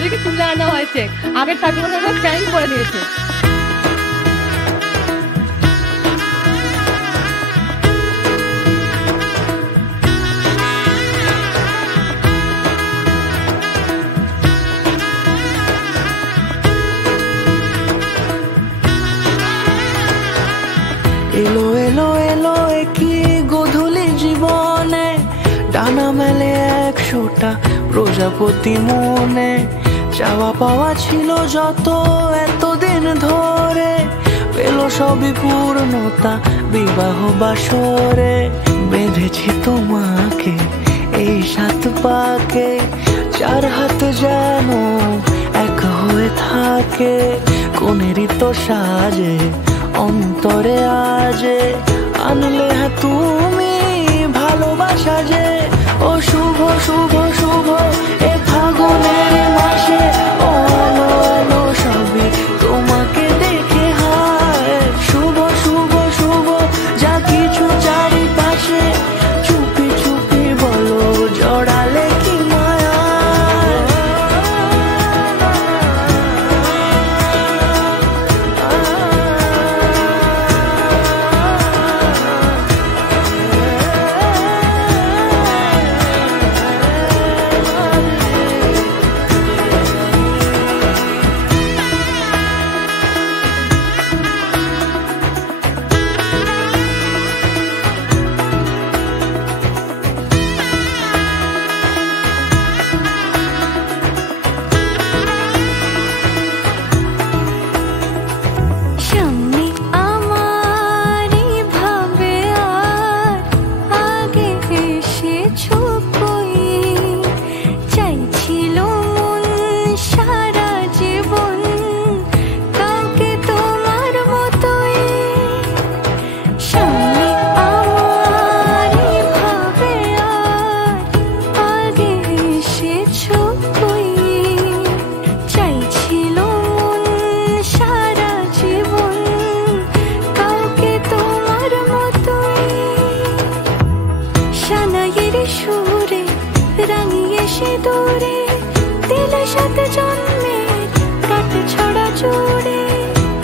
সুন্দরীকে তুলে আনা হয়েছে, আগের ঠাকুরমশাই প্ল্যানিং করে দিয়েছে। এলো এলো এলো কি গোধূলি জীবনে, ডানা মেলে 100টা প্রজাপতি মনে। চাওয়া পাওয়া ছিল যত এতদিন ধরে, পেল সবই পূর্ণতা বিবাহ বাসরে। বেঁধেছি তোমাকে এই 7 পাকে, 4 হাত যেন এক হয়ে থাকে। কোনেরই তো সাজে অন্তরে আজে, আনলে তুমি ভালোবাসা যে। ও শুভ শুভ শুভ এ ফাগুনের মাসে, ও আলো আলো সবই তোমাকে দেখে হায়। শুভ শুভ শুভ যা কিছু চারিপাশে, চুপি চুপি বলো জড়ালে কি মায়া।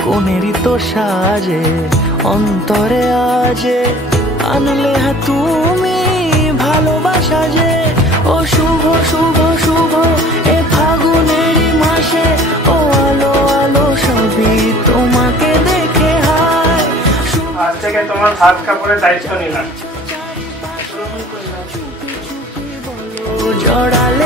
কোনেরই তো সাজে অন্তরে আজে, আনলে তুমি ভালোবাসা যে। ও শুভ শুভ শুভ এ ফাগুনেরই মাসে, ও আলো আলো সবই তোমাকে দেখে হায়। আজ থেকে তোমার হাত কাপড়ের দায়িত্ব নিলাম। জড়ালে